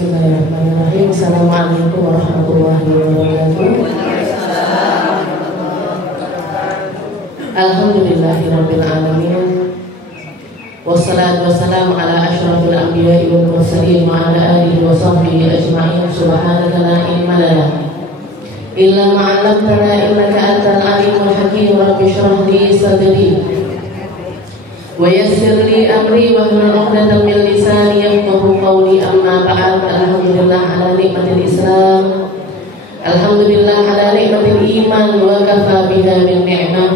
Bismillahirrahmanirrahim. Assalamualaikum warahmatullahi wabarakatuh. Alhamdulillahirabbil alamin. Wassalatu wassalamu ala asyrafil anbiya'i wal mursalin wa ala alihi wa sahbihi ajma'in. Subhanaka la ilma lana illa ma 'allamtana innaka antal alimul hakim. Rabbi shrah li sadri wa yassir li amri wahlul 'uqdatam min lisani yafqahu qawli. Amma ba'd. Alhamdulillah ala nikmatil Islam, alhamdulillah ala nikmatil iman, wa kafa biha min ni'mah.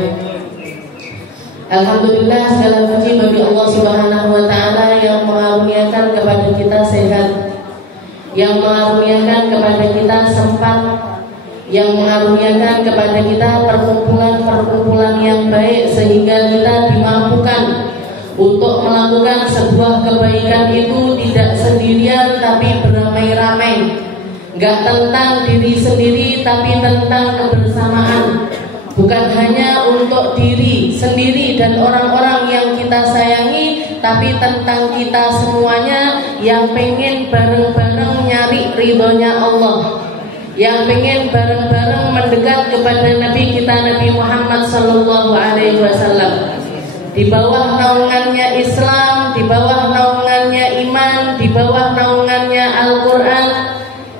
Alhamdulillah, segala puji bagi Allah Subhanahu wa taala yang mengaruniakan kepada kita sehat, yang mengaruniakan kepada kita sempat, yang mengaruniakan kepada kita perkumpulan-perkumpulan yang baik sehingga kita dimampukan untuk melakukan sebuah kebaikan itu tidak sendirian tapi beramai-ramai. Gak tentang diri sendiri tapi tentang kebersamaan. Bukan hanya untuk diri sendiri dan orang-orang yang kita sayangi, tapi tentang kita semuanya yang pengen bareng-bareng nyari ridhonya Allah, yang pengen bareng-bareng mendekat kepada Nabi kita, Nabi Muhammad sallallahu alaihi wasallam. Di bawah naungannya Islam, di bawah naungannya iman, di bawah naungannya Al-Quran,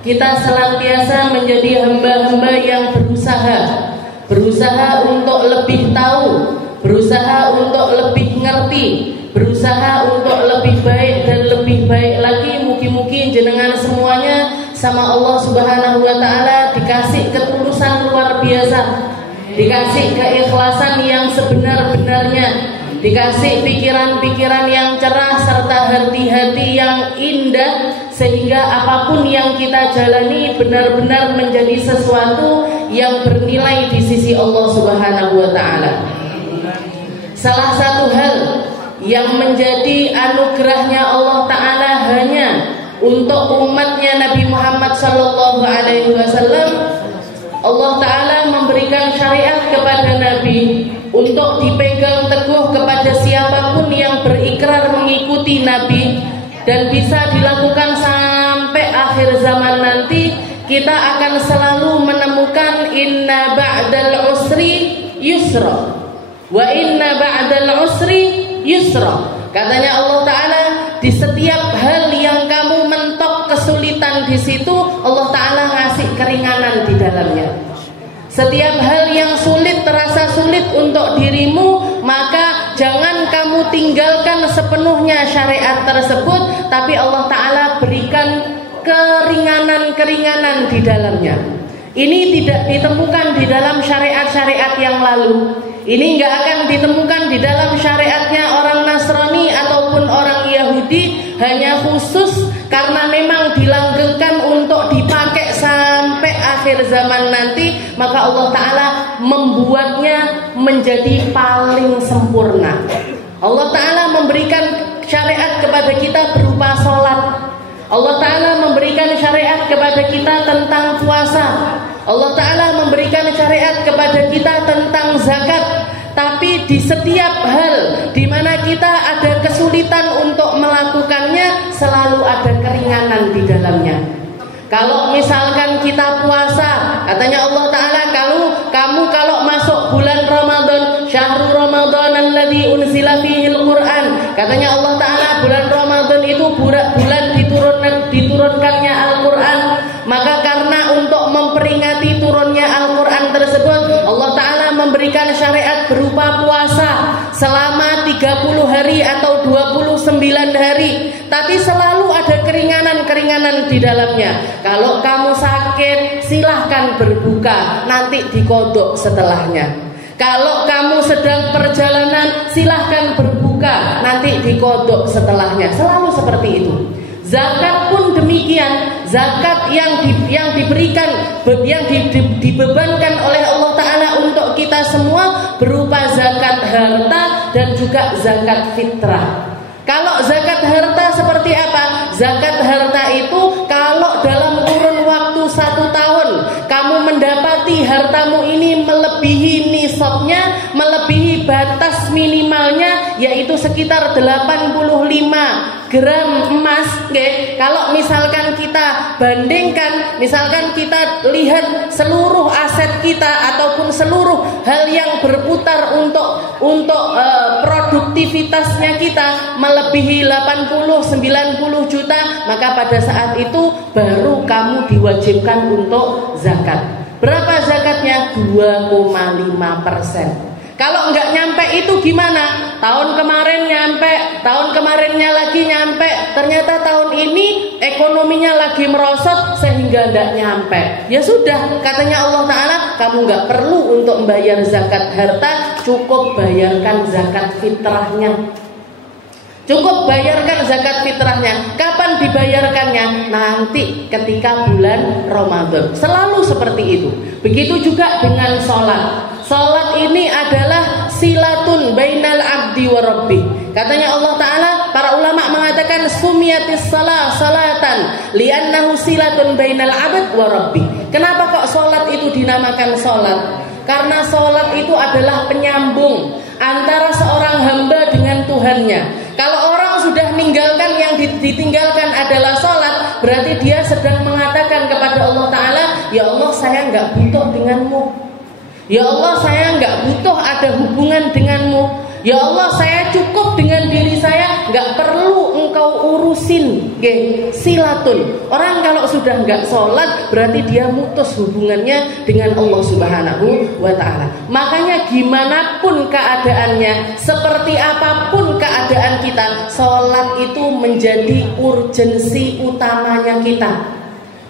kita senantiasa menjadi hamba-hamba yang berusaha untuk lebih tahu, berusaha untuk lebih ngerti, berusaha untuk lebih baik dan lebih baik lagi. Mugi-mugi jenengan semuanya sama Allah Subhanahu wa taala dikasih ketulusan luar biasa, dikasih keikhlasan yang sebenar-benarnya, dikasih pikiran-pikiran yang cerah serta hati-hati yang indah, sehingga apapun yang kita jalani benar-benar menjadi sesuatu yang bernilai di sisi Allah Subhanahu wa taala. Salah satu hal yang menjadi anugerahnya Allah taala hanya untuk umatnya Nabi Muhammad sallallahu alaihi wasallam, Allah taala memberikan syariat kepada Nabi untuk dipegang teguh kepada siapapun yang berikrar mengikuti Nabi, dan bisa dilakukan sampai akhir zaman nanti. Kita akan selalu menemukan inna ba'dal usri yusra wa inna ba'dal usri yusra. Katanya Allah taala, di setiap hal yang kamu mentok kesulitan di situ, Allah taala ngasih keringanan di dalamnya. Setiap hal yang sulit, terasa sulit untuk dirimu, maka jangan kamu tinggalkan sepenuhnya syariat tersebut, tapi Allah ta'ala berikan keringanan-keringanan di dalamnya. Ini tidak ditemukan di dalam syariat-syariat yang lalu. Ini nggak akan ditemukan di dalam syariatnya orang Nasrani ataupun orang Yahudi, hanya khusus karena memang dilanggengkan untuk dipakai sampai akhir zaman nanti, maka Allah Ta'ala membuatnya menjadi paling sempurna. Allah Ta'ala memberikan syariat kepada kita berupa sholat. Allah Ta'ala memberikan syariat kepada kita tentang puasa. Allah Ta'ala memberikan syariat kepada kita tentang zakat. Tapi di setiap hal di mana kita ada kesulitan untuk melakukannya, selalu ada keringanan di dalamnya. Kalau misalkan kita puasa, katanya Allah Ta'ala, kamu kalau masuk bulan Ramadan, syahrul Ramadan alladzi unzila fihil Qur'an, katanya Allah Ta'ala, bulan Ramadan itu bulan diturunkannya Al-Quran. Maka karena untuk memperingati turunnya Al-Quran tersebut, Allah Ta'ala memberikan syariat berupa puasa selama 30 hari atau 29 hari. Tapi selalu ada keringanan-keringanan di dalamnya. Kalau kamu sakit, silahkan berbuka, nanti dikodok setelahnya. Kalau kamu sedang perjalanan, silahkan berbuka, nanti dikodok setelahnya. Selalu seperti itu. Zakat pun demikian. Zakat yang diberikan, yang dibebankan oleh Allah Ta'ala untuk kita semua berupa zakat harta dan juga zakat fitrah. Kalau zakat harta seperti apa? Zakat harta itu kalau dalam kurun waktu 1 tahun kamu mendapati hartamu ini melebihi nisabnya, melebihi batas minimalnya, yaitu sekitar 85 gram emas, kalau misalkan kita bandingkan, misalkan kita lihat seluruh aset kita ataupun seluruh hal yang berputar untuk produktivitasnya kita melebihi 80-90 juta, maka pada saat itu baru kamu diwajibkan untuk zakat. Berapa zakatnya? 2,5%. Kalau nggak nyampe itu gimana? Tahun kemarin nyampe, tahun kemarinnya lagi nyampe, ternyata tahun ini ekonominya lagi merosot sehingga nggak nyampe. Ya sudah, katanya Allah Ta'ala, kamu nggak perlu untuk membayar zakat harta, cukup bayarkan zakat fitrahnya. Cukup bayarkan zakat fitrahnya. Kapan dibayarkannya? Nanti ketika bulan Ramadan. Selalu seperti itu. Begitu juga dengan sholat. Sholat ini adalah silatun bainal abdi wa rabbi. Katanya Allah Ta'ala, para ulama mengatakan sumiyatis salah salatan li'annahu silatun bainal abd wa rabbi. Kenapa kok sholat itu dinamakan sholat? Karena sholat itu adalah penyambung antara seorang hamba dengan Tuhannya. Kalau orang sudah meninggalkan, yang ditinggalkan adalah sholat, berarti dia sedang mengatakan kepada Allah Ta'ala, ya Allah, saya nggak butuh denganmu. Ya Allah, saya nggak butuh ada hubungan denganmu. Ya Allah, saya cukup dengan diri saya, nggak perlu engkau urusin. Silatun. Orang kalau sudah nggak sholat, berarti dia mutus hubungannya dengan Allah Subhanahu wa Ta'ala. Makanya gimana pun keadaannya, seperti apapun keadaan kita, sholat itu menjadi urgensi utamanya kita,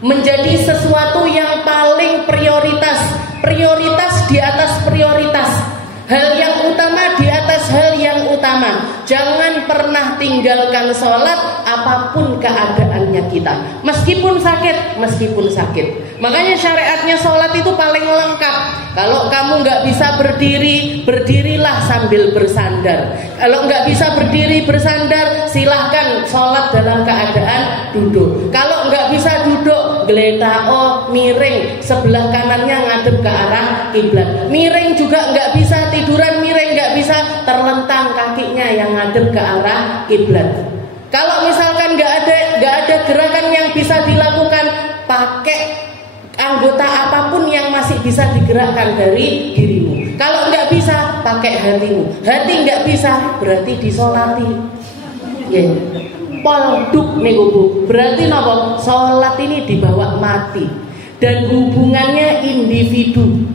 menjadi sesuatu yang paling prioritas. Prioritas di atas prioritas, hal yang utama di atas hal yang utama. Jangan pernah tinggalkan sholat apapun keadaannya kita, meskipun sakit. Makanya syariatnya sholat itu paling lengkap. Kalau kamu nggak bisa berdiri, berdirilah sambil bersandar. Kalau nggak bisa berdiri bersandar, silahkan sholat dalam keadaan duduk. Kalau nggak bisa duduk, gletao miring, sebelah kanannya ngadep ke arah kiblat. Miring juga nggak bisa, tiduran miring nggak bisa, terlentang kakinya yang ngadep ke arah kiblat. Kalau misalkan nggak ada gerakan yang bisa dilakukan, pakai anggota apapun yang masih bisa digerakkan dari dirimu. Kalau nggak bisa, pakai hatimu. Hati nggak bisa, berarti disolati. Polduk nih Bu. Berarti nopo? Sholat ini dibawa mati. Dan hubungannya individu.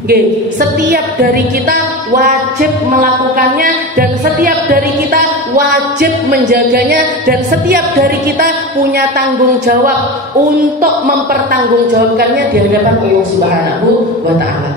Setiap dari kita wajib melakukannya, dan setiap dari kita wajib menjaganya, dan setiap dari kita punya tanggung jawab untuk mempertanggungjawabkannya di hadapan Allah Subhanahu wa Ta'ala.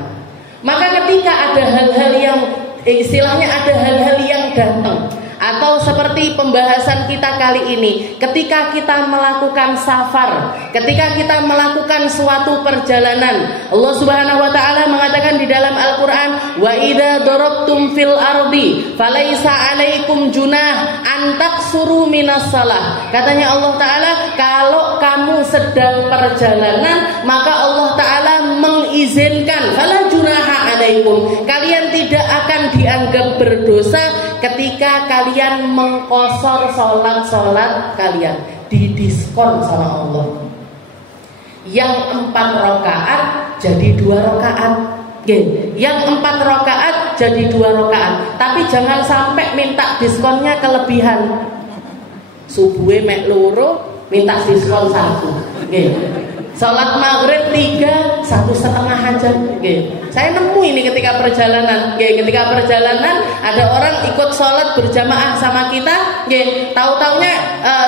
Maka ketika ada hal-hal yang istilahnya ada hal-hal yang datang, atau seperti pembahasan kita kali ini, ketika kita melakukan safar, ketika kita melakukan suatu perjalanan, Allah Subhanahu wa Ta'ala mengatakan di dalam Al-Qur'an, wa idza darabtum fil ardi falaisa 'alaikum junah an taqsuru minas shalah. Katanya Allah Ta'ala, kalau kamu sedang perjalanan, maka Allah Ta'ala mengizinkan, fala junaha 'alaikum, kalian tidak akan dianggap berdosa ketika kalian mengkosor sholat kalian. Didiskon sama Allah. Yang 4 rakaat jadi 2 rakaat. Yang 4 rakaat jadi 2 rakaat. Tapi jangan sampai minta diskonnya kelebihan. Subuhe mek loro minta diskon 1. Sholat maghrib 3, 1,5 aja. Saya nemu ini ketika perjalanan. Ketika perjalanan ada orang ikut sholat berjamaah sama kita. Tahu-taunya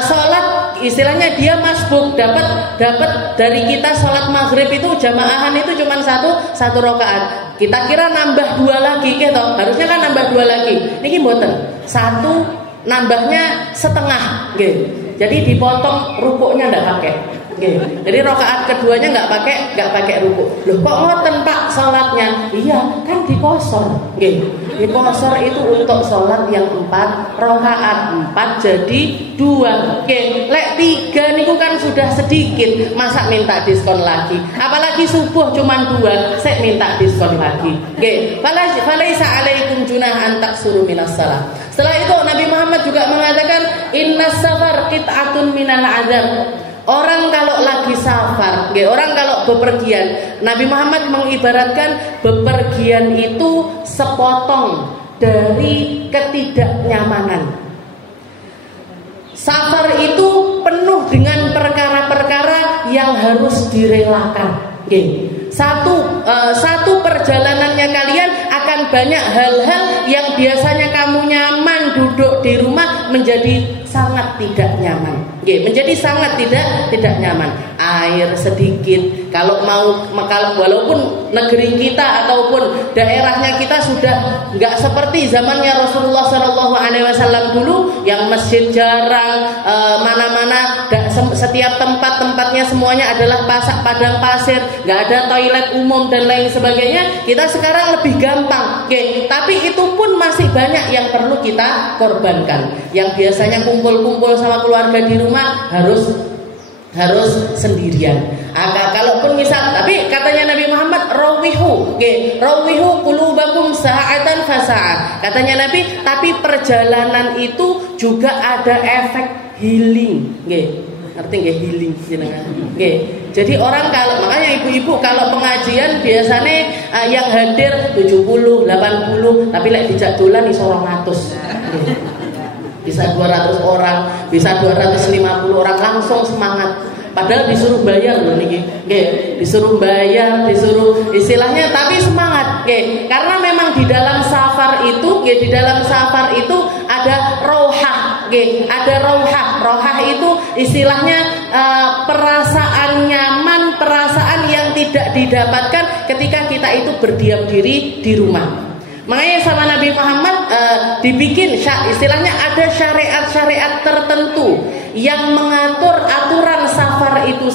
sholat, istilahnya dia masbuk, dapat dari kita sholat maghrib itu jamaahan itu cuma satu rakaat. Kita kira nambah 2 lagi, harusnya kan nambah 2 lagi. Niki mboten, 1 nambahnya setengah. Jadi dipotong rukuknya ndak pakai. Jadi rakaat keduanya nggak pakai rukuk. Loh kok ngoten Pak sholatnya? Iya kan dikosor. Dikosor itu untuk sholat yang 4 rakaat, 4 jadi 2. Lek 3 niku kan sudah sedikit, masa minta diskon lagi? Apalagi subuh cuma 2, saya minta diskon lagi. Falaisa 'alaikum junah an taqsuru minas shalah. Setelah itu Nabi Muhammad juga mengatakan innas safar qit'atun minal azab. Orang kalau lagi safar, orang kalau bepergian, Nabi Muhammad mengibaratkan bepergian itu sepotong dari ketidaknyamanan. Safar itu penuh dengan perkara-perkara yang harus direlakan. Satu perjalanannya kalian akan banyak hal-hal yang biasanya kamu nyaman duduk di rumah menjadi sangat tidak nyaman. Menjadi sangat tidak nyaman. Air sedikit, kalau walaupun negeri kita ataupun daerahnya kita sudah nggak seperti zamannya Rasulullah SAW dulu, yang masjid jarang, mana-mana setiap tempatnya semuanya adalah padang pasir, nggak ada toilet umum dan lain sebagainya. Kita sekarang lebih gampang, tapi itu pun masih banyak yang perlu kita korbankan. Yang biasanya kumpul-kumpul sama keluarga di rumah harus sendirian. Kalaupun misal, tapi katanya Nabi Muhammad, rawihu qulubakum sa'atan fasa'ah. Katanya Nabi, tapi perjalanan itu juga ada efek healing. Ngerti nggih healing jenengan? Jadi orang makanya ibu-ibu kalau pengajian biasanya yang hadir 70, 80, tapi lek dijak dolan iso 200. Bisa 200 orang, bisa 250 orang langsung semangat. Padahal disuruh bayar loh niki. Disuruh bayar, disuruh istilahnya, tapi semangat. Karena memang di dalam safar itu, ada rauhah. Ada rauhah. Rauhah itu istilahnya perasaan nyaman, perasaan yang tidak didapatkan ketika kita itu berdiam diri di rumah. Makanya sama Nabi Muhammad dibikin istilahnya ada syariat-syariat tertentu yang mengatur aturan safar itu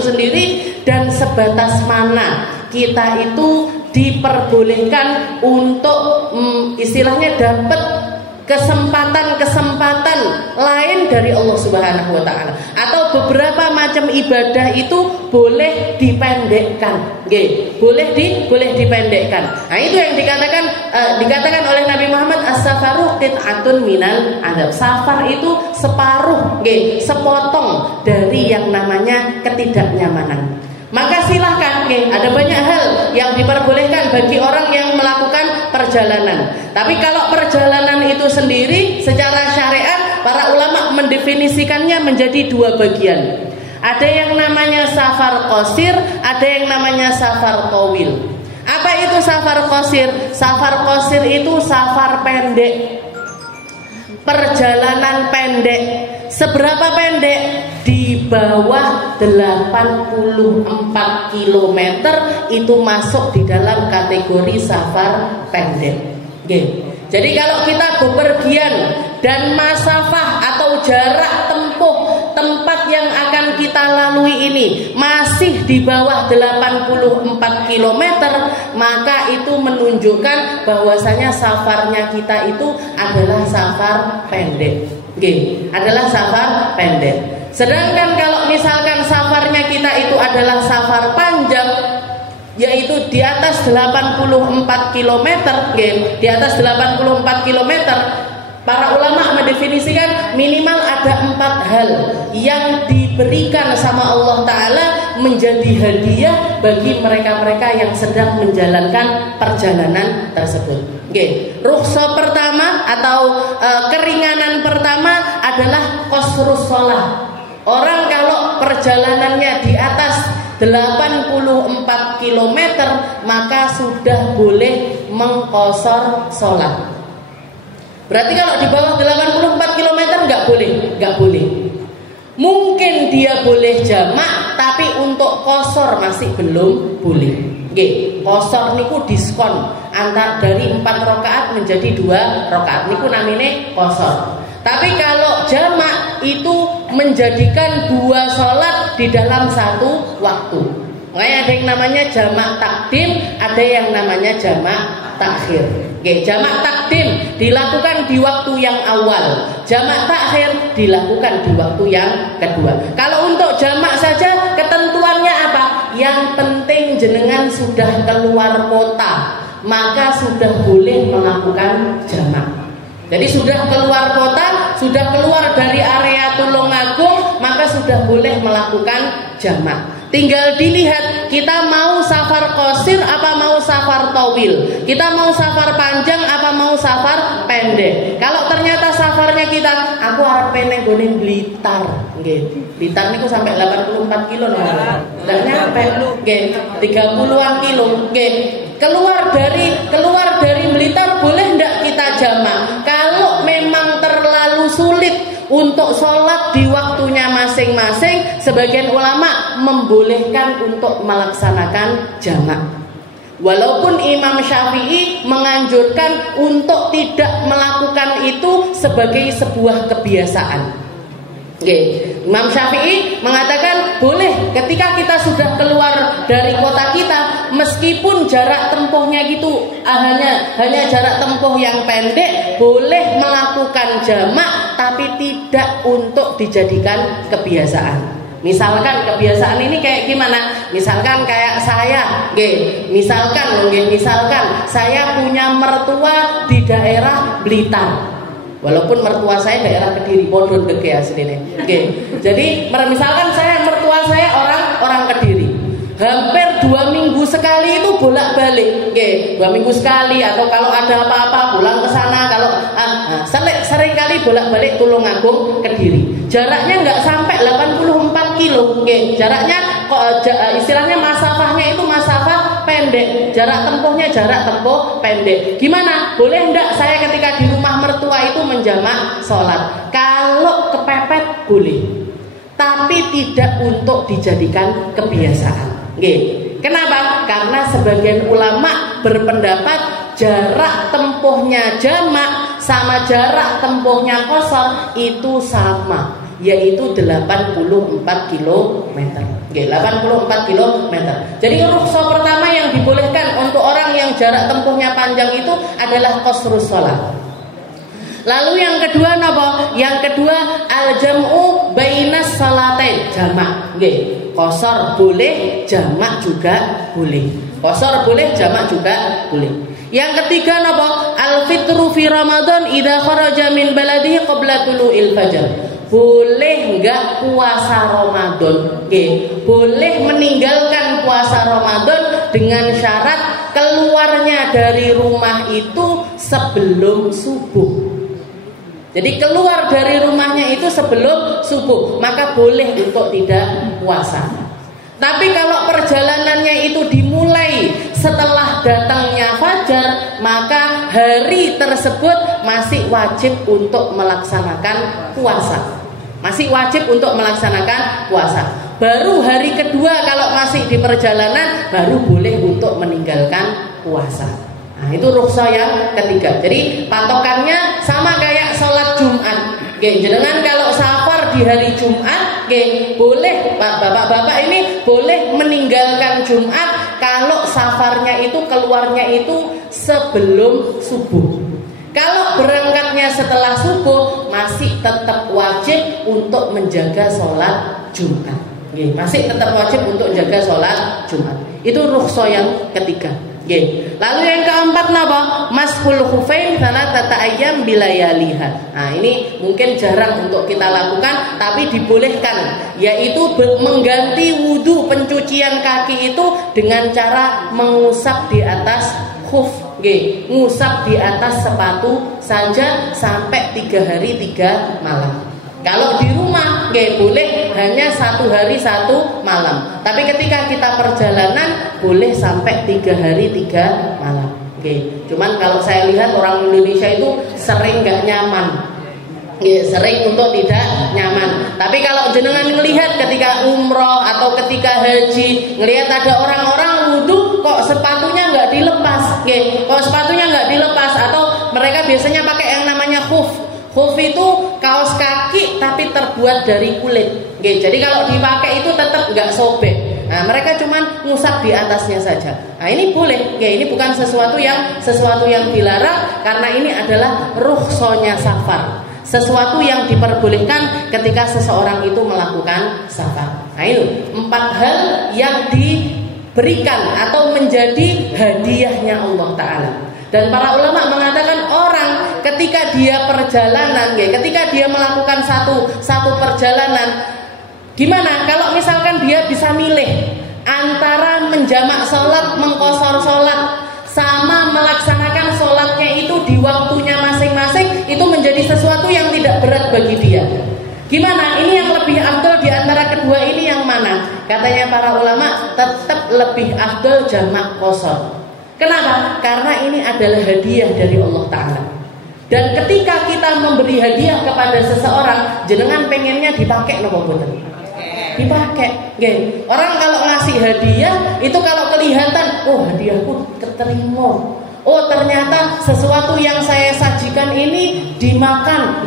sendiri, dan sebatas mana kita itu diperbolehkan untuk istilahnya dapat kesempatan lain dari Allah Subhanahu wa taala, atau beberapa macam ibadah itu boleh dipendekkan. Boleh dipendekkan. Nah, itu yang dikatakan oleh Nabi Muhammad, as-safaru qit'atun minal adab. Safar itu separuh, sepotong dari yang namanya ketidaknyamanan. Maka silahkan, ada banyak hal yang diperbolehkan bagi orang yang melakukan perjalanan. Tapi kalau perjalanan itu sendiri secara syariat, para ulama mendefinisikannya menjadi dua bagian. Ada yang namanya safar qasir, ada yang namanya safar tawil. Apa itu safar qasir? Safar qasir itu safar pendek, perjalanan pendek. Seberapa pendek? Di bawah 84 km itu masuk di dalam kategori safar pendek. Jadi kalau kita bepergian dan masafah atau jarak tempuh tempat yang akan kita lalui ini masih di bawah 84 km, maka itu menunjukkan bahwasanya safarnya kita itu adalah safar pendek. Adalah safar pendek. Sedangkan kalau misalkan safarnya kita itu adalah safar panjang, yaitu di atas 84 km, di atas 84 km, para ulama mendefinisikan minimal ada 4 hal yang diberikan sama Allah Ta'ala menjadi hadiah bagi mereka-mereka yang sedang menjalankan perjalanan tersebut. Rukhsah pertama atau keringanan pertama adalah qasrus shalah. Orang kalau perjalanannya di atas 84 km maka sudah boleh mengqasar sholat. Berarti kalau di bawah 84 km nggak boleh. Mungkin dia boleh jamak, tapi untuk qasar masih belum boleh. Qasar niku diskon antara dari 4 rakaat menjadi 2 rakaat. Niku namine qasar. Tapi kalau jamak itu menjadikan 2 sholat di dalam 1 waktu. Makanya ada yang namanya jamak takdim, ada yang namanya jamak takhir. Jamak takdim dilakukan di waktu yang awal, jamak takhir dilakukan di waktu yang kedua. Kalau untuk jamak saja ketentuannya apa? Yang penting jenengan sudah keluar kota, maka sudah boleh melakukan jamak. Jadi sudah keluar kota sudah keluar dari area Tulungagung, maka sudah boleh melakukan jamak. Tinggal dilihat kita mau safar qasir apa mau safar tawil, kita mau safar panjang apa mau safar pendek. Kalau ternyata safarnya kita, aku arep pengen gone Blitar, nggih. Blitar niku sampai 84 kilo loh. Ndak nyampe, nggih. 30-an kilo, nggih. Keluar dari Blitar boleh ndak kita jamak? Kalau memang terlalu sulit untuk sholat di waktunya masing-masing, sebagian ulama membolehkan untuk melaksanakan jamak. Walaupun Imam Syafi'i menganjurkan untuk tidak melakukan itu sebagai sebuah kebiasaan. Imam Syafi'i mengatakan boleh ketika kita sudah keluar dari kota kita, meskipun jarak tempuhnya gitu hanya jarak tempuh yang pendek, boleh melakukan jamak, tapi tidak untuk dijadikan kebiasaan. Misalkan kebiasaan ini kayak gimana? Misalkan kayak saya, misalkan saya punya mertua di daerah Blitar. Walaupun mertua saya daerah Kediri, Pondok Gede aslinya. Jadi misalkan mertua saya orang Kediri. Hampir 2 minggu sekali itu bolak-balik. 2 minggu sekali, atau kalau ada apa-apa pulang ke sana. Kalau sering kali bolak-balik Tulungagung Kediri. Jaraknya nggak sampai 84 kilo. Jaraknya istilahnya masafahnya itu masafah pendek. Jarak tempuh pendek. Gimana? Boleh enggak saya ketika di rumah mertua itu menjamak sholat? Kalau kepepet boleh, tapi tidak untuk dijadikan kebiasaan. Kenapa? Karena sebagian ulama berpendapat jarak tempuhnya jamak sama jarak tempuhnya qasar itu sama, yaitu 84 km. 84 km. Jadi rukhsah pertama yang dibolehkan untuk orang yang jarak tempuhnya panjang itu adalah qasrus shalah. Lalu yang kedua napa? Yang kedua al-jam'u bainas salatain, jamak. Qasar boleh, jamak juga boleh. Qasar boleh, jamak juga boleh. Yang ketiga napa? Al-fitru fi Ramadan idza kharaja min baladihi qabla tulu'il fajar. Boleh enggak puasa Ramadan? Boleh meninggalkan puasa Ramadan dengan syarat keluarnya dari rumah itu sebelum subuh. Jadi keluar dari rumahnya itu sebelum subuh, maka boleh untuk tidak puasa. Tapi kalau perjalanannya itu dimulai setelah datangnya fajar, maka hari tersebut masih wajib untuk melaksanakan puasa. Masih wajib untuk melaksanakan puasa. Baru hari kedua kalau masih di perjalanan, baru boleh untuk meninggalkan puasa. Nah, itu rukhsah yang ketiga. Jadi patokannya sama kayak sholat Jumat. Jenengan kalau safar di hari Jumat, boleh bapak-bapak ini boleh meninggalkan Jumat kalau safarnya itu keluarnya itu sebelum subuh. Kalau berangkatnya setelah subuh, masih tetap wajib untuk menjaga sholat Jumat. Masih tetap wajib untuk jaga sholat Jumat. Itu rukhsah yang ketiga. Lalu yang keempat napa? Mashul khufain salatata ayyam bilayaliha. Nah, ini mungkin jarang untuk kita lakukan, tapi dibolehkan, yaitu mengganti wudu pencucian kaki itu dengan cara mengusap di atas khuf, ngusap di atas sepatu saja sampai 3 hari 3 malam. Kalau di rumah boleh hanya 1 hari 1 malam. Tapi ketika kita perjalanan boleh sampai 3 hari 3 malam. Cuman kalau saya lihat orang Indonesia itu sering gak nyaman. Sering untuk tidak nyaman. Tapi kalau jenengan melihat ketika umroh atau ketika haji, ngelihat ada orang-orang wudhu kok sepatunya nggak dilepas, kok sepatunya nggak dilepas, atau mereka biasanya pakai yang namanya khuf. Khuf itu kaos kaki tapi terbuat dari kulit. Jadi kalau dipakai itu tetap nggak sobek. Nah, mereka cuman ngusap di atasnya saja. Nah, ini boleh. Ini bukan sesuatu yang dilarang, karena ini adalah rukhsahnya safar. Sesuatu yang diperbolehkan ketika seseorang itu melakukan safar. Nah, itu 4 hal yang diberikan atau menjadi hadiahnya Allah Ta'ala. Dan para ulama mengatakan orang ketika dia perjalanan, ketika dia melakukan satu perjalanan, gimana kalau misalkan dia bisa milih antara menjamak sholat, mengqashar sholat, sama melaksanakan sholatnya itu di waktunya masing-masing, itu menjadi sesuatu yang tidak berat bagi dia. Gimana? Ini yang lebih afdol di antara kedua ini yang mana? Katanya para ulama, tetap lebih afdol jamak qashar. Kenapa? Karena ini adalah hadiah dari Allah Ta'ala. Dan ketika kita memberi hadiah kepada seseorang, jenengan pengennya dipakai nopo boten? Dipakai. Orang kalau ngasih hadiah itu kalau kelihatan, oh hadiahku keterima, oh ternyata sesuatu yang saya sajikan ini dimakan,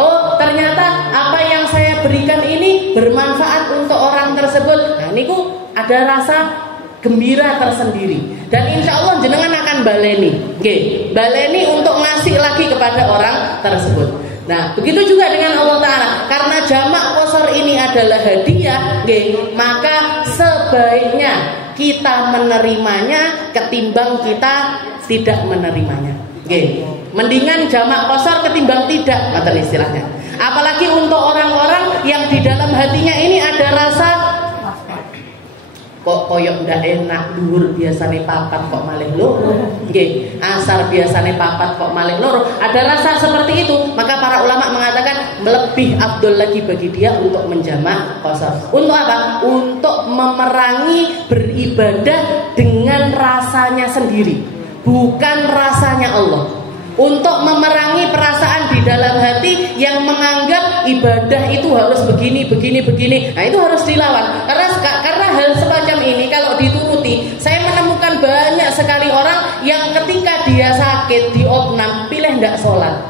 oh ternyata apa yang saya berikan ini bermanfaat untuk orang tersebut. Nah ini ada rasa gembira tersendiri. Dan insya Allah jenengan akan baleni, baleni untuk ngasih lagi kepada orang tersebut. Nah, begitu juga dengan Allah Ta'ala. Karena jamak qashar ini adalah hadiah, maka sebaiknya kita menerimanya ketimbang kita tidak menerimanya. Mendingan jamak qashar ketimbang tidak, kata istilahnya. Apalagi untuk orang-orang yang di dalam hatinya ini ada rasa kok koyok ndak enak, dhuwur biasane papat kok malih loro, asar biasane papat kok malih loro, ada rasa seperti itu, maka para ulama mengatakan lebih afdol lagi bagi dia untuk menjamak qashar. Untuk apa? Untuk memerangi beribadah dengan rasanya sendiri, bukan rasanya Allah. Untuk memerangi perasaan di dalam hati yang menganggap ibadah itu harus begini. Nah itu harus dilawan. Karena hal semacam ini kalau dituruti, saya menemukan banyak sekali orang yang ketika dia sakit di opnam pilih ndak sholat.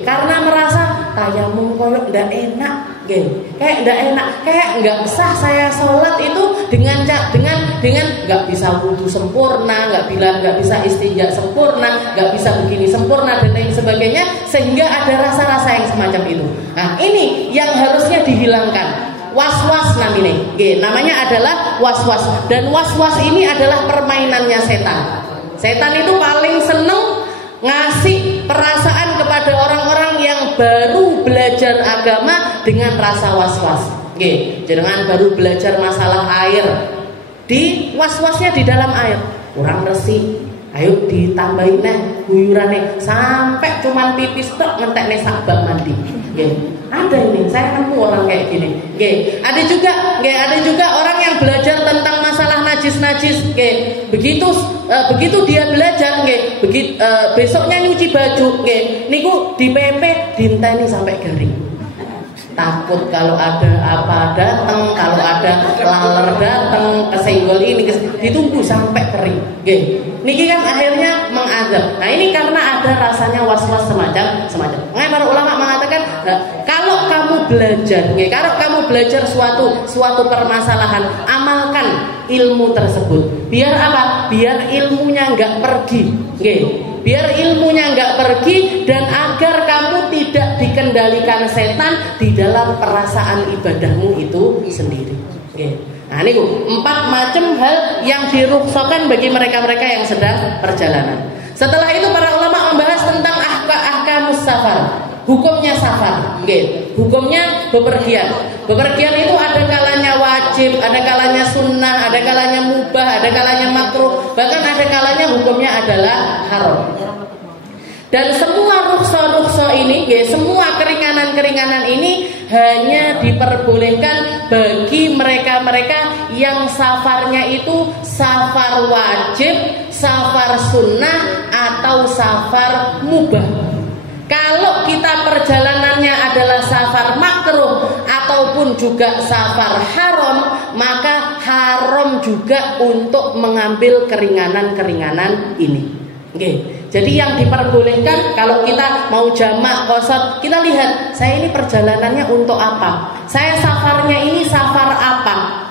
Karena merasa tayamum koyok ndak enak. Kayak ndak enak, kayak nggak sah saya sholat itu dengan nggak bisa wudu sempurna, nggak bisa istinja sempurna, nggak bisa begini sempurna dan lain sebagainya, sehingga ada rasa-rasa yang semacam itu. Nah ini yang harusnya dihilangkan. Was-was namanya adalah was-was, dan was-was ini adalah permainannya setan. Setan itu paling seneng ngasih perasaan kepada orang-orang yang baru belajar agama dengan rasa was-was. Jangan baru belajar masalah air, di was-wasnya di dalam air kurang resik, ayo ditambahin guyurane sampai cuman pipis tok ngentekne sak bak mandi. Ada ini, saya nemu orang kayak gini. Ada juga orang yang belajar tentang masalah najis. Begitu dia belajar, besoknya nyuci baju, niku dipepeh dinteni sampai garing. Takut kalau ada apa datang, kalau ada laler datang, kesenggol ini, ditunggu sampai kering. Niki kan akhirnya mengazab. Nah ini karena ada rasanya was-was semacam. Makanya para ulama mengatakan, kalau kamu belajar suatu permasalahan, amalkan ilmu tersebut. Biar apa? Biar ilmunya nggak pergi. Biar ilmunya nggak pergi, dan agar kamu tidak dikendalikan setan di dalam perasaan ibadahmu itu sendiri. Nah ini 4 macam hal yang dirukhsahkan bagi mereka-mereka yang sedang perjalanan. Setelah itu para ulama membahas tentang ahkamus safar, hukumnya safar, hukumnya bepergian. Bepergian itu ada kalanya wajib, ada kalanya sunnah, ada kalanya mubah, ada kalanya makruh, bahkan ada kalanya hukumnya adalah haram. Dan semua rukhsah ini, semua keringanan-keringanan ini hanya diperbolehkan bagi mereka-mereka yang safarnya itu safar wajib, safar sunnah, atau safar mubah. Kalau kita perjalanannya adalah safar makruh ataupun juga safar haram, maka haram juga untuk mengambil keringanan-keringanan ini. Jadi yang diperbolehkan kalau kita mau jamak qashar, kita lihat saya ini perjalanannya untuk apa, saya safarnya ini safar apa.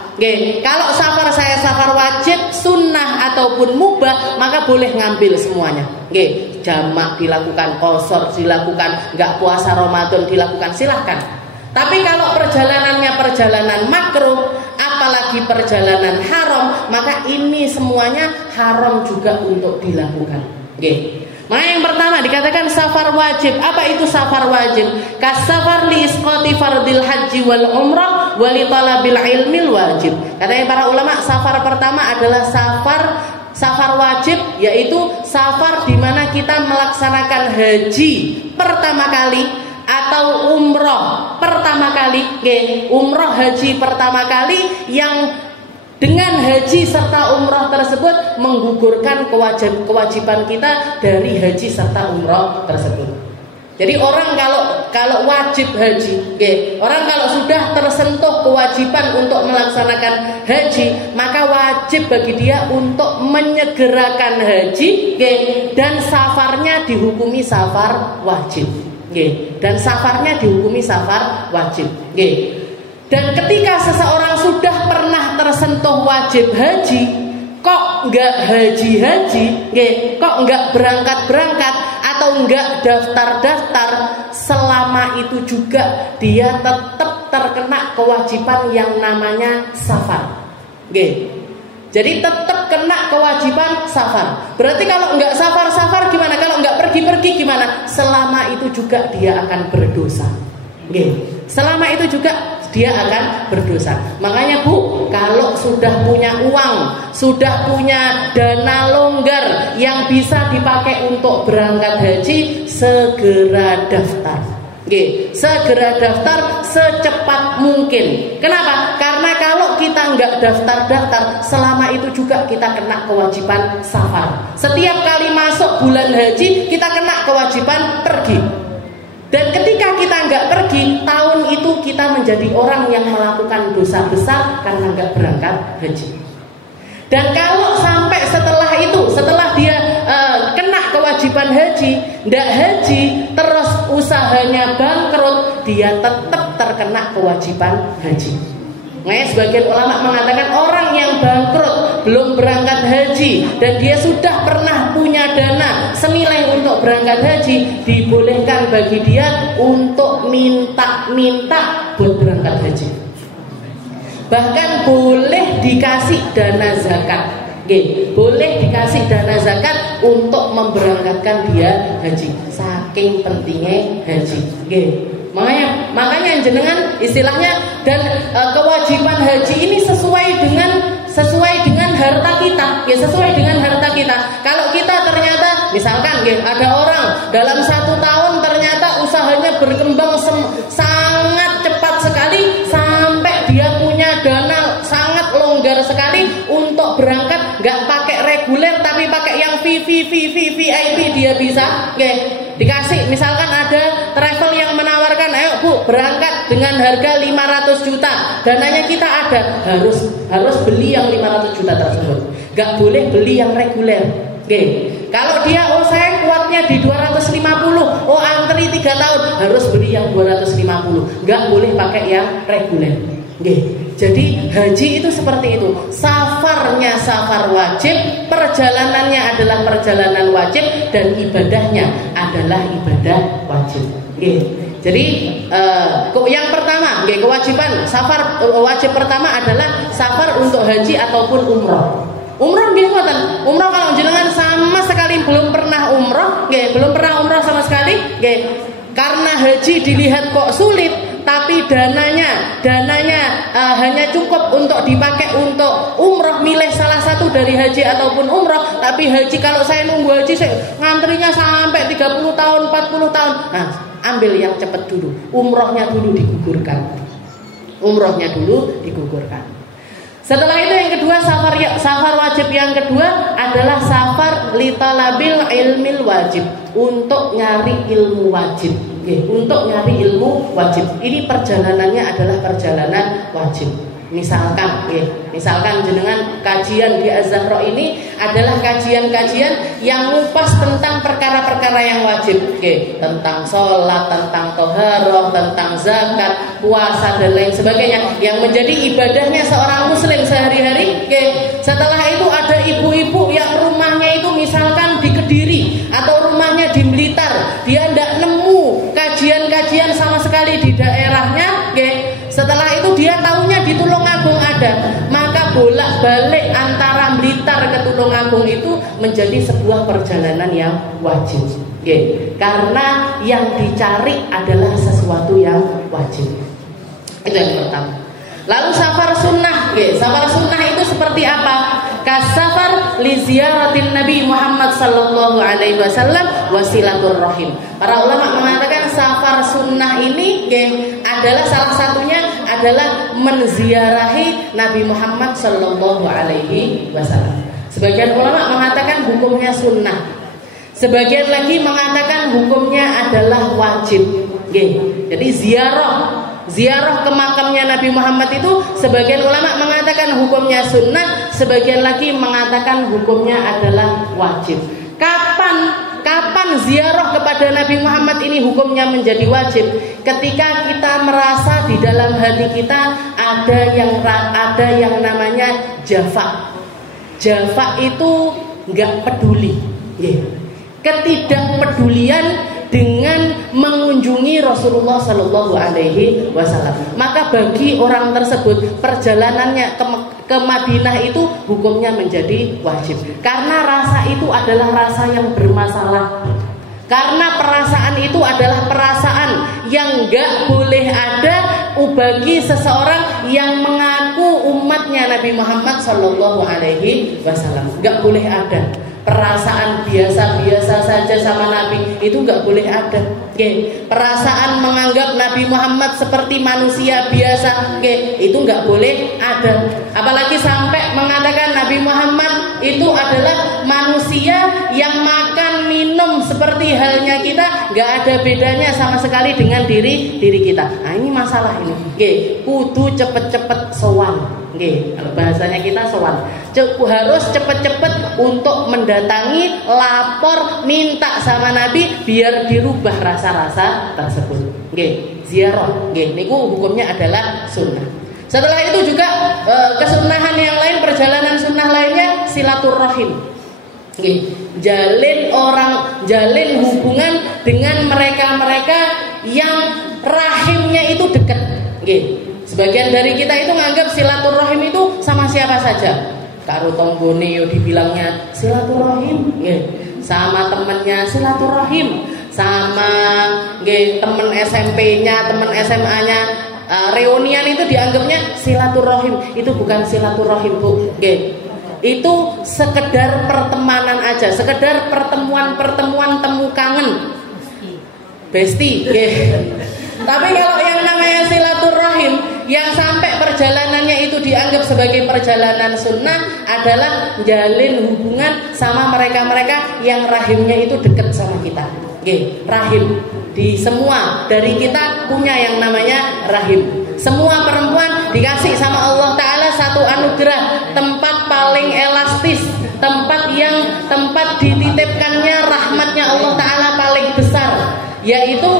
Kalau safar saya safar wajib, sunnah ataupun mubah, maka boleh ngambil semuanya. Jamak dilakukan, qashar dilakukan, nggak puasa Ramadan dilakukan, silahkan. Tapi kalau perjalanannya perjalanan makruh, apalagi perjalanan haram, maka ini semuanya haram juga untuk dilakukan. Maka yang pertama ulama dikatakan safar wajib. Apa itu safar wajib? Kasafar li isqati fardil haji wal umrah wa li talabil ilmil wajib. Katanya para ulama, safar pertama adalah safar wajib, yaitu safar di mana kita melaksanakan haji pertama kali atau umroh pertama kali, umroh haji pertama kali yang dengan haji serta umroh tersebut menggugurkan kewajiban kita dari haji serta umroh tersebut. Jadi orang kalau wajib haji, orang kalau sudah tersentuh kewajiban untuk melaksanakan haji, maka wajib bagi dia untuk menyegerakan haji, dan safarnya dihukumi safar wajib, dan safarnya dihukumi safar wajib. Dan ketika seseorang sudah pernah tersentuh wajib haji, kok nggak haji-haji, kok nggak berangkat-berangkat atau nggak daftar-daftar, selama itu juga dia tetap terkena kewajiban yang namanya safar. Jadi tetap kena kewajiban safar. Berarti kalau nggak safar-safar gimana? Kalau nggak pergi-pergi gimana? Selama itu juga dia akan berdosa. Selama itu juga dia akan berdosa. Makanya Bu, kalau sudah punya uang, sudah punya dana longgar yang bisa dipakai untuk berangkat haji, segera daftar. Segera daftar secepat mungkin. Kenapa? Karena kalau kita nggak daftar-daftar, selama itu juga kita kena kewajiban safar. Setiap kali masuk bulan haji, kita kena kewajiban pergi. Dan ketika kita nggak pergi, tahun itu kita menjadi orang yang melakukan dosa besar karena nggak berangkat haji. Dan kalau sampai setelah itu, setelah dia kena kewajiban haji, nggak haji, terus usahanya bangkrut, dia tetap terkena kewajiban haji. Nah, sebagian ulama mengatakan orang yang bangkrut belum berangkat haji dan dia sudah pernah punya dana senilai untuk berangkat haji, dibolehkan bagi dia untuk minta-minta buat berangkat haji. Bahkan boleh dikasih dana zakat, boleh dikasih dana zakat untuk memberangkatkan dia haji. Saking pentingnya haji. Makanya jenengan istilahnya, dan kewajiban haji ini sesuai dengan harta kita, sesuai dengan harta kita. Kalau kita ternyata misalkan ada orang dalam 1 tahun ternyata usahanya berkembang sangat cepat sekali sampai dia punya dana sangat longgar sekali untuk berangkat, nggak pakai reguler tapi pakai yang VIP dia bisa, dikasih. Misalkan ada travel yang menawarkan, ayo Bu berangkat dengan harga 500 juta, dananya kita ada, harus beli yang 500 juta tersebut, nggak boleh beli yang reguler. Kalau dia saya kuatnya di 250, antri 3 tahun, harus beli yang 250, nggak boleh pakai yang reguler. Jadi haji itu seperti itu. Safarnya safar wajib, perjalanannya adalah perjalanan wajib, dan ibadahnya adalah ibadah wajib. Jadi yang pertama, kewajiban safar wajib pertama adalah safar untuk haji ataupun umroh. Umroh umroh kalau jenengan sama sekali belum pernah umroh, belum pernah umroh sama sekali, karena haji dilihat kok sulit, tapi dananya hanya cukup untuk dipakai untuk umroh, milih salah satu dari haji ataupun umroh. Tapi haji, kalau saya nunggu haji ngantrinya sampai 30 tahun 40 tahun, nah ambil yang cepat dulu, umrohnya dulu digugurkan. Setelah itu yang kedua, safar wajib yang kedua adalah safar li talabil ilmil wajib, untuk nyari ilmu wajib. Untuk nyari ilmu wajib. Ini perjalanannya adalah perjalanan wajib. Misalkan jenengan kajian di Az-Zahra ini adalah kajian-kajian yang ngupas tentang perkara-perkara yang wajib, tentang sholat, tentang toharoh, tentang zakat, puasa dan lain sebagainya, yang menjadi ibadahnya seorang muslim sehari-hari. Setelah itu ada ibu-ibu yang rumahnya itu misalkan di Kediri atau rumahnya di Blitar, dia tidak nemu kajian-kajian sama sekali di daerahnya. Setelah itu dia tahunya di Tulungagung ada, maka bolak-balik antara Blitar ke Tulungagung itu menjadi sebuah perjalanan yang wajib. Karena yang dicari adalah sesuatu yang wajib. Itu yang pertama. Lalu safar sunnah, safar sunnah itu seperti apa? Kasafar li ziyaratin Nabi Muhammad sallallahu alaihi wasallam wasilatur rahim. Para ulama mengatakan safar sunnah ini adalah salah satunya adalah menziarahi Nabi Muhammad sallallahu alaihi wasallam. Sebagian ulama mengatakan hukumnya sunnah. Sebagian lagi mengatakan hukumnya adalah wajib. Jadi ziarah ke makamnya Nabi Muhammad itu sebagian ulama mengatakan hukumnya sunnah, sebagian lagi mengatakan hukumnya adalah wajib. Kapan ziarah kepada Nabi Muhammad ini hukumnya menjadi wajib? Ketika kita merasa di dalam hati kita ada yang namanya jafa. Jafa itu nggak peduli, ketidakpedulian dengan mengunjungi Rasulullah Shallallahu Alaihi Wasallam. Maka bagi orang tersebut perjalanannya ke Madinah itu hukumnya menjadi wajib. Karena rasa itu adalah rasa yang bermasalah. Karena perasaan itu adalah perasaan yang gak boleh ada bagi seseorang yang mengaku umatnya Nabi Muhammad Shallallahu Alaihi Wasallam. Gak boleh ada. Perasaan biasa-biasa saja sama Nabi itu nggak boleh ada. Perasaan menganggap Nabi Muhammad seperti manusia biasa, itu nggak boleh ada. Apalagi sampai mengatakan Nabi Muhammad itu adalah manusia yang makan minum seperti halnya kita, nggak ada bedanya sama sekali dengan diri kita. Nah ini masalah ini. Kudu cepet-cepet sowan. Bahasanya kita sowan. Harus cepet-cepet untuk mendatangi, lapor, minta sama Nabi biar dirubah rasa-rasa tersebut. Ziarah. Niku hukumnya adalah sunnah. Setelah itu juga kesunahan yang lain, perjalanan sunnah lainnya silaturahim. Jalin hubungan dengan mereka-mereka yang rahimnya itu dekat. Sebagian dari kita itu nganggap silaturahim itu sama siapa saja. Karo tonggone yo dibilangnya silaturahim, sama temennya silaturahim, sama temen SMP-nya, temen SMA-nya, reunian itu dianggapnya silaturahim. Itu bukan silaturahim, Bu. Itu sekedar pertemanan aja, sekedar pertemuan temu kangen. Besti, Tapi kalau yang namanya silaturahim yang sampai perjalanannya itu dianggap sebagai perjalanan sunnah adalah jalin hubungan sama mereka-mereka yang rahimnya itu dekat sama kita. Rahim. Di semua dari kita punya yang namanya rahim. Semua perempuan dikasih sama Allah Ta'ala satu anugerah, tempat paling elastis, tempat dititipkannya rahmatnya Allah Ta'ala paling besar, yaitu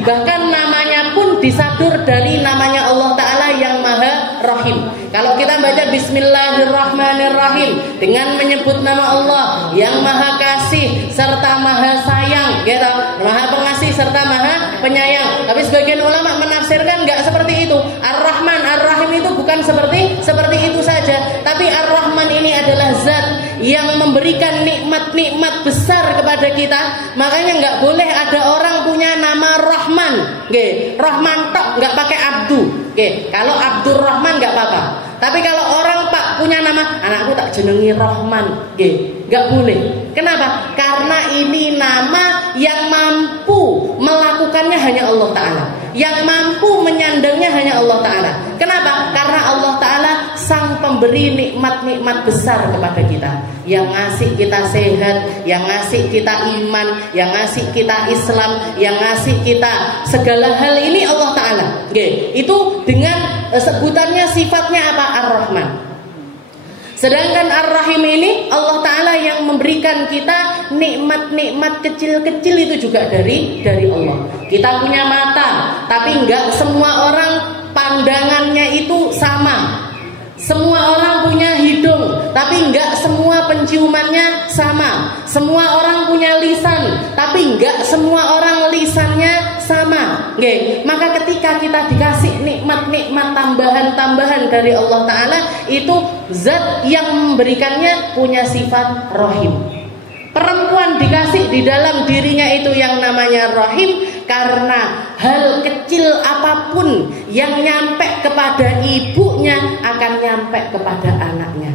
bahkan namanya pun disadur dari namanya Allah Ta'ala yang Maha Rahim. Kalau kita baca Bismillahirrahmanirrahim dengan menyebut nama Allah yang Maha Kasih serta Maha Sayang, Maha Pengasih serta Maha Penyayang. Tapi sebagian ulama menafsirkan nggak seperti itu. Ar-Rahman, Ar-Rahim itu bukan seperti itu saja. Tapi Ar-Rahman ini adalah zat yang memberikan nikmat-nikmat besar kepada kita. Makanya nggak boleh ada orang punya nama Rahman. Rahman tok, nggak pakai Abdu. Kalau Abdurrahman nggak apa-apa. Tapi kalau orang Pak punya nama, anakku tak jenengi Rahman, nggak boleh. Kenapa? Karena ini nama yang mampu melakukannya hanya Allah Ta'ala, yang mampu menyandangnya hanya Allah Ta'ala. Kenapa? Karena Allah Ta'ala sang pemberi nikmat-nikmat besar kepada kita, yang ngasih kita sehat, yang ngasih kita iman, yang ngasih kita Islam, yang ngasih kita segala hal ini Allah Ta'ala. Itu dengan sebutannya sifatnya apa? Ar-Rahman. Sedangkan Ar-Rahim ini Allah Ta'ala yang memberikan kita nikmat-nikmat kecil-kecil itu juga dari Allah. Kita punya mata, tapi enggak semua orang pandangannya itu sama. Semua orang punya hidung, tapi enggak semua penciumannya sama. Semua orang punya lisan, tapi enggak semua orang lisannya sama. Nggih, maka ketika kita dikasih nikmat-nikmat tambahan-tambahan dari Allah Ta'ala, itu zat yang memberikannya punya sifat rahim. Perempuan dikasih di dalam dirinya itu yang namanya rahim, karena hal kecil apapun yang nyampe kepada ibunya akan nyampe kepada anaknya.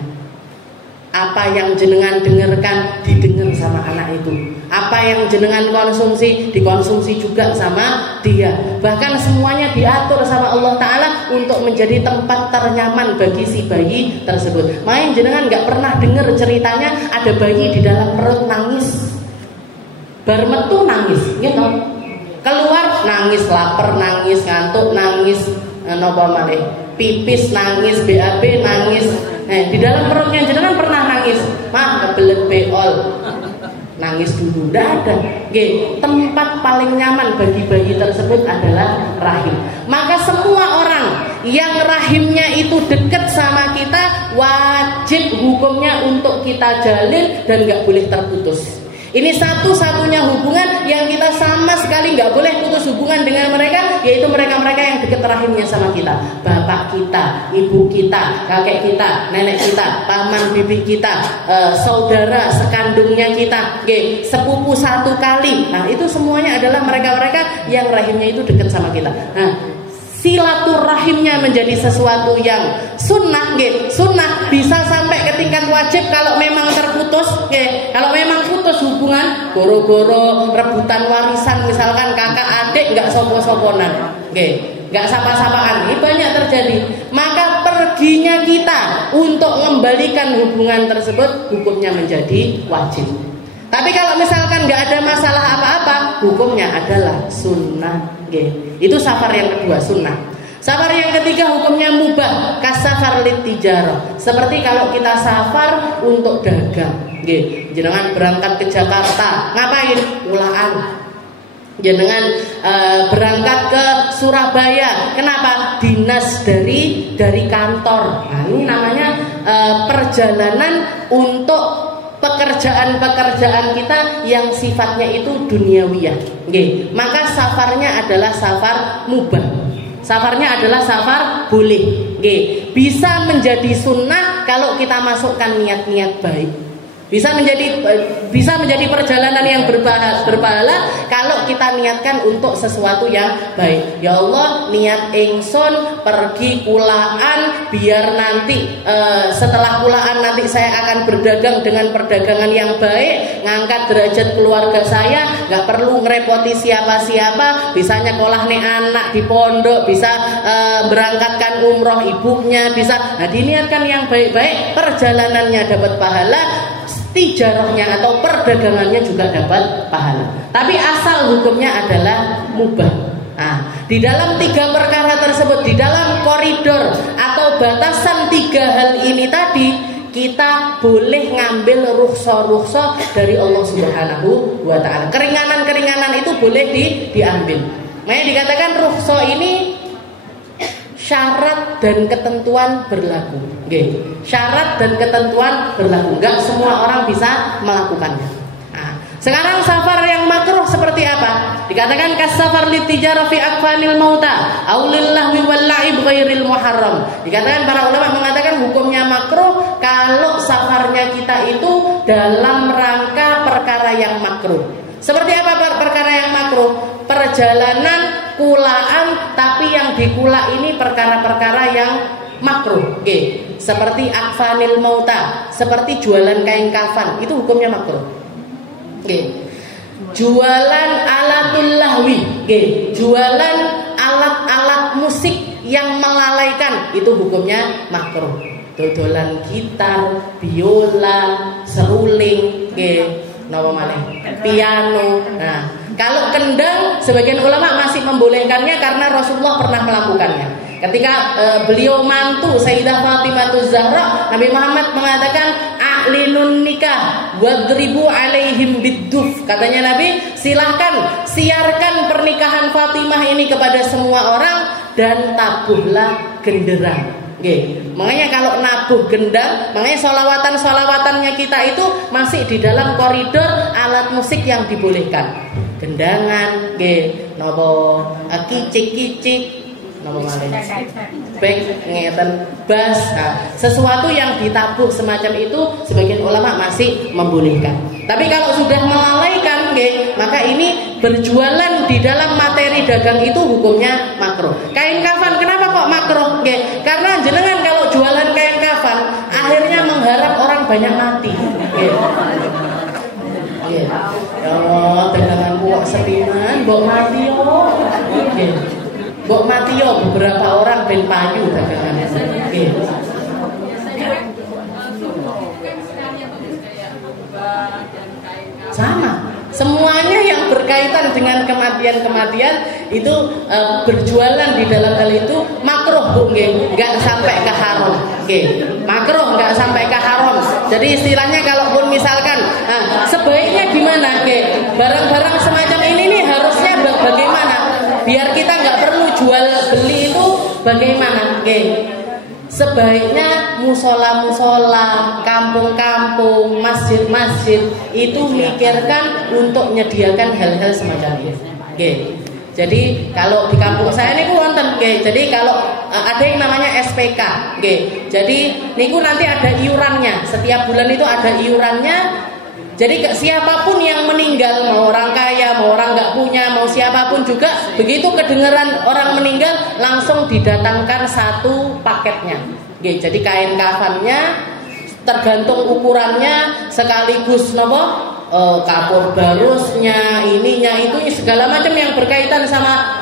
Apa yang jenengan dengarkan didengar sama anak itu. Apa yang jenengan konsumsi dikonsumsi juga sama dia. Bahkan semuanya diatur sama Allah Ta'ala untuk menjadi tempat ternyaman bagi si bayi tersebut. Main jenengan gak pernah dengar ceritanya ada bayi di dalam perut nangis, bar metu nangis, gitu. Keluar nangis, lapar nangis, ngantuk nangis, napa malih, pipis nangis, BAB nangis. Di dalam perutnya jenengan pernah nangis, mah kebelet beol, nangis dulu, tidak ada. Tempat paling nyaman bagi bayi tersebut adalah rahim. Maka semua orang yang rahimnya itu dekat sama kita, wajib hukumnya untuk kita jalin dan gak boleh terputus. Ini satu-satunya hubungan yang kita sama sekali nggak boleh putus hubungan dengan mereka, yaitu mereka-mereka yang dekat rahimnya sama kita. Bapak kita, ibu kita, kakek kita, nenek kita, paman bibi kita, saudara sekandungnya kita, sepupu satu kali. Nah, itu semuanya adalah mereka-mereka yang rahimnya itu dekat sama kita. Nah, silaturahimnya menjadi sesuatu yang sunnah, sunnah bisa sampai ke tingkat wajib kalau memang terputus, kalau memang putus hubungan goro-goro rebutan warisan, misalkan kakak adik nggak sopo-soponan, nggak sapa-sapaan, ini banyak terjadi. Maka perginya kita untuk mengembalikan hubungan tersebut hukumnya menjadi wajib. Tapi kalau misalkan nggak ada masalah apa-apa, hukumnya adalah sunnah. Itu safar yang kedua, sunnah. Safar yang ketiga hukumnya mubah, kasafar litijarah. Seperti kalau kita safar untuk dagang. Jenengan berangkat ke Jakarta, ngapain? Ulaan. Jenengan berangkat ke Surabaya, kenapa? Dinas dari kantor. Nah, ini namanya perjalanan untuk pekerjaan-pekerjaan kita yang sifatnya itu duniawiyah. Maka safarnya adalah safar mubah. Safarnya adalah safar boleh. Bisa menjadi sunnah kalau kita masukkan niat-niat baik. Bisa menjadi perjalanan yang berpahala kalau kita niatkan untuk sesuatu yang baik. Ya Allah, niat ingsun pergi kulaan biar nanti setelah kulaan nanti saya akan berdagang dengan perdagangan yang baik, ngangkat derajat keluarga saya, nggak perlu ngerepoti siapa-siapa, bisa nyekolah nih anak di pondok, bisa berangkatkan umroh ibunya, bisa. Nah, diniatkan yang baik-baik, perjalanannya dapat pahala, tijarahnya atau perdagangannya juga dapat pahala. Tapi asal hukumnya adalah mubah. Nah, di dalam tiga perkara tersebut, di dalam koridor atau batasan tiga hal ini tadi, kita boleh ngambil rukhsah dari Allah Subhanahu wa Ta'ala. Keringanan-keringanan itu boleh diambil. Makanya dikatakan rukhsah ini syarat dan ketentuan berlaku. Syarat dan ketentuan berlaku. Enggak semua orang bisa melakukannya. Nah, sekarang safar yang makruh seperti apa? Dikatakan kasafar litijara fi akfanil mauta aw lillahi wal la'ib ghairil muharram. Dikatakan para ulama mengatakan hukumnya makruh kalau safarnya kita itu dalam rangka perkara yang makruh. Seperti apa perkara yang makruh? Perjalanan kulaan, tapi yang dikula ini perkara-perkara yang makruh. Seperti akfanil mauta, seperti jualan kain kafan, itu hukumnya makruh. Jualan alatul lahwi, jualan alat-alat musik yang melalaikan, itu hukumnya makruh. Dodolan gitar, biola, seruling, piano. Nah, kalau kendang, sebagian ulama masih membolehkannya karena Rasulullah pernah melakukannya. Ketika beliau mantu Sayyidah Fatimah Zahra, Nabi Muhammad mengatakan a'linun nikah wadribu alaihim bidduf. Katanya Nabi, silahkan siarkan pernikahan Fatimah ini kepada semua orang dan tabuhlah genderang. Makanya kalau nabuh gendang, makanya sholawatan-sholawatannya kita itu masih di dalam koridor alat musik yang dibolehkan. gendangan nggih napa kicik-kicik napa malih bek ngeten bass. Nah, sesuatu yang ditabuh semacam itu sebagian ulama masih membolehkan. Tapi kalau sudah melalaikan nggih, maka ini berjualan di dalam materi dagang itu hukumnya makruh. Kain kafan kenapa kok makruh nggih? Karena jenengan kalau jualan kain kafan akhirnya mengharap orang banyak mati nggih. Nggih. Ya Allah, daganganku kok sepinan, mbok mati yo. Nggih. Mbok mati yo beberapa orang ben payu dagangan. Nggih. Sama. Semuanya yang berkaitan dengan kematian-kematian itu berjualan di dalam hal itu makruh Bu nggih, enggak sampai ke haram. Nggih. Makruh enggak sampai ke haram. Jadi istilahnya kalaupun misalkan sebaiknya gimana nggih? Barang-barang semacam ini nih harusnya bagaimana? Biar kita nggak perlu jual beli itu bagaimana? Nggih. Sebaiknya musola-musola, kampung-kampung, masjid-masjid itu mikirkan untuk menyediakan hal-hal semacam ini. Oke. Jadi kalau di kampung saya niku wonten nggih. Jadi kalau ada yang namanya SPK, nggih. Jadi niku nanti ada iurannya. Setiap bulan itu ada iurannya. Jadi siapapun yang meninggal, mau orang kaya, mau orang nggak punya, mau siapapun juga, begitu kedengeran orang meninggal, langsung didatangkan satu paketnya. Oke, jadi kain kafannya, tergantung ukurannya, sekaligus nopo, kapur barusnya, ininya, itunya, segala macam yang berkaitan sama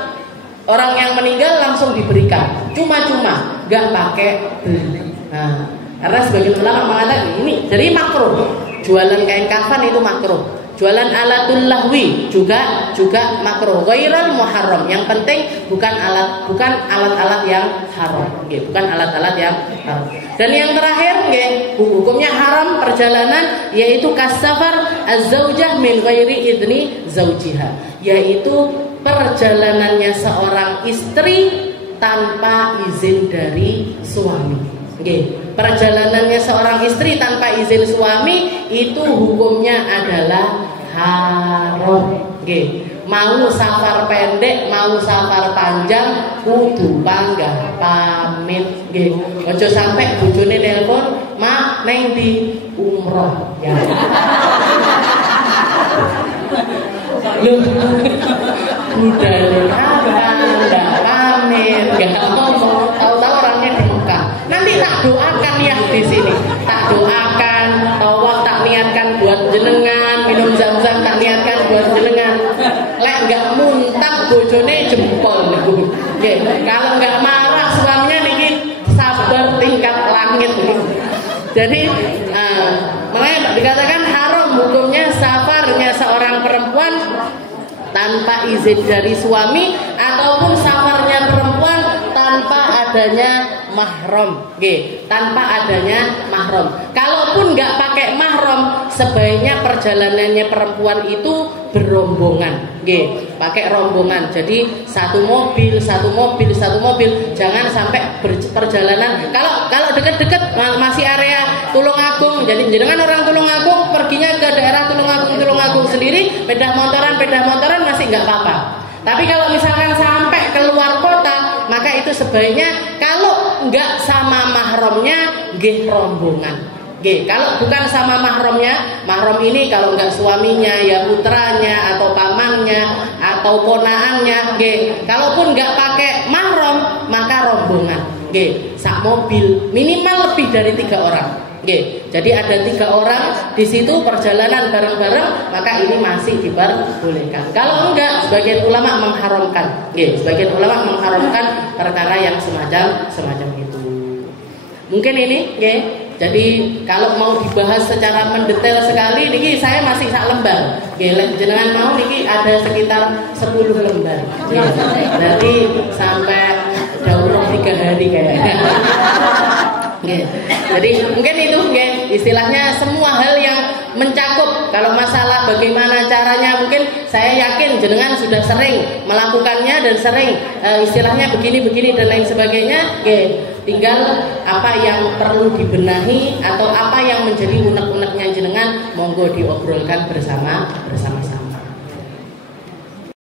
orang yang meninggal langsung diberikan. Cuma-cuma, nggak pakai beli. Nah, karena sebagian ulama mengatakan ini, jadi makruh. Jualan kain kafan itu makruh. Jualan alatul lahwi juga makruh. Ghairal muharram. Yang penting bukan alat-alat yang haram. Nggih, bukan alat-alat yang haram. Dan yang terakhir nggih, hukumnya haram perjalanan yaitu kasafar az-zaujah min ghairi idni zaujiha. Yaitu perjalanannya seorang istri tanpa izin dari suami. Nggih, perjalanannya seorang istri tanpa izin suami itu hukumnya adalah haram. Nggih, mau safar pendek, mau safar panjang kudu panggah pamit. Nggih, aja sampai bojone nelpon, "Mak, neng di umroh." Ya. Loh, udah nggak pamit, nggak ngomong, tahu-tahu orangnya di muka. Nanti tak doakan ya di sini, tak doakan, tawaf tak niatkan buat jenengan, minum zam-zam tak niatkan buat jenengan. Lek nggak muntah bojone jempol niku. Nggih, kalau nggak marah suaminya niki sabar tingkat langit niku. Jadi makanya dikatakan haram hukumnya safarnya seorang perempuan tanpa izin dari suami ataupun safarnya perempuan tanpa adanya mahram, tanpa adanya mahram. Kalaupun nggak pakai mahram, sebaiknya perjalanannya perempuan itu berombongan, pakai rombongan. Jadi satu mobil, jangan sampai perjalanan. Kalau dekat-dekat masih area Tulungagung, jadi jangan orang Tulungagung perginya ke daerah Tulungagung sendiri, sepeda motoran masih nggak apa-apa. Tapi kalau misalkan sampai keluar kota, maka itu sebaiknya kalau nggak sama mahramnya, rombongan. Kalau bukan sama mahramnya, mahram ini kalau nggak suaminya, ya putranya atau pamannya atau ponaannya. Kalaupun nggak pakai mahram, maka rombongan. Sak mobil minimal lebih dari 3 orang. Jadi ada 3 orang di situ perjalanan bareng-bareng, maka ini masih diperbolehkan. Kalau enggak, sebagian ulama mengharamkan. Sebagian ulama mengharamkan perkara yang semacam itu. Mungkin ini, jadi kalau mau dibahas secara mendetail sekali, niki saya masih sak lembar. Jenengan mau niki ada sekitar 10 lembar. Berarti sampai daurah 3 hari kayaknya. Jadi mungkin itu istilahnya semua hal yang mencakup. Kalau masalah bagaimana caranya, mungkin saya yakin jenengan sudah sering melakukannya dan sering istilahnya begini dan lain sebagainya. Tinggal apa yang perlu dibenahi atau apa yang menjadi unek-uneknya jenengan, monggo diobrolkan bersama